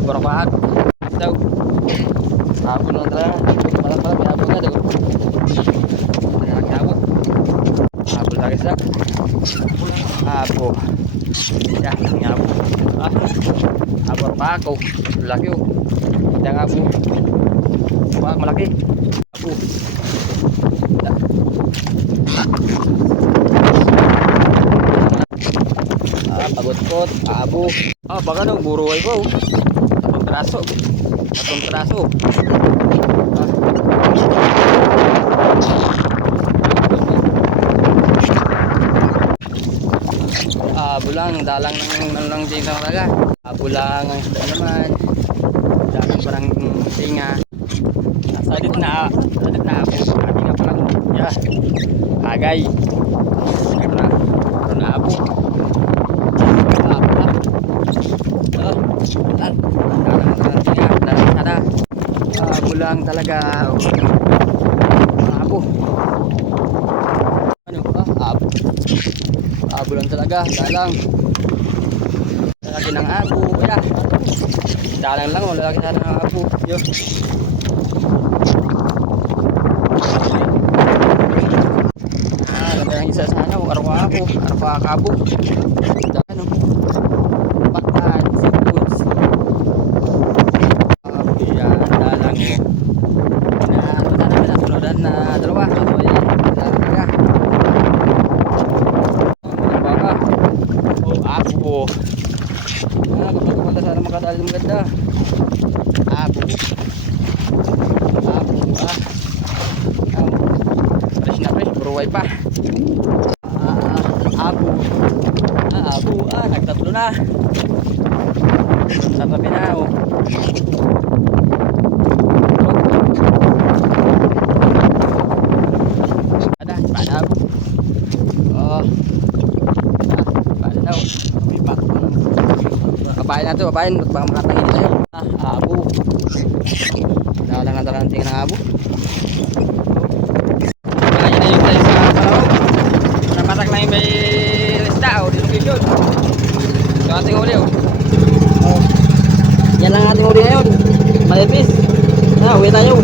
Abor ako at daw. Abor lang talaga. Pala may abor nga daw. Abor. Abor lagi sa. Abor. Ya, ang abor. Abor pa ako. Laki oh. Ang abor. Wah, malaki. Abor. Pagod-pot, abo. Baka nang buruay ko. Tatong traso. Tatong traso. Bulang, dalang ng lang din talaga. Bulang ang isda naman. Dalang parang singa. Sadit na abo. Ating nga parang, yeah. Agay. Parang abo. Bulang talaga. Abo. Ano? Abo. Abo lang talaga. Dalang. Lalaki ng abo. Kaya. Dalang lang. Lalaki ng abo. Yun. Ganda yung isa sa ano. Arwa-abo. Arwa-kabo. Ano? Pakan. Seafoods. Na dalawa yan talaga. Baka abo kapag sana makadali ng maganda. Abo fresh na fresh, buruway pa. Abo nagtatlo na sa tabi na kapain na ito, kapain baka makatangin tayo. Abo dalang na dalang tingin ng abo. Kaya na yung tayo sa palawag napatak na yung may lista o location. So ating uli yan lang ating uli ngayon. Malipis uwi tayo.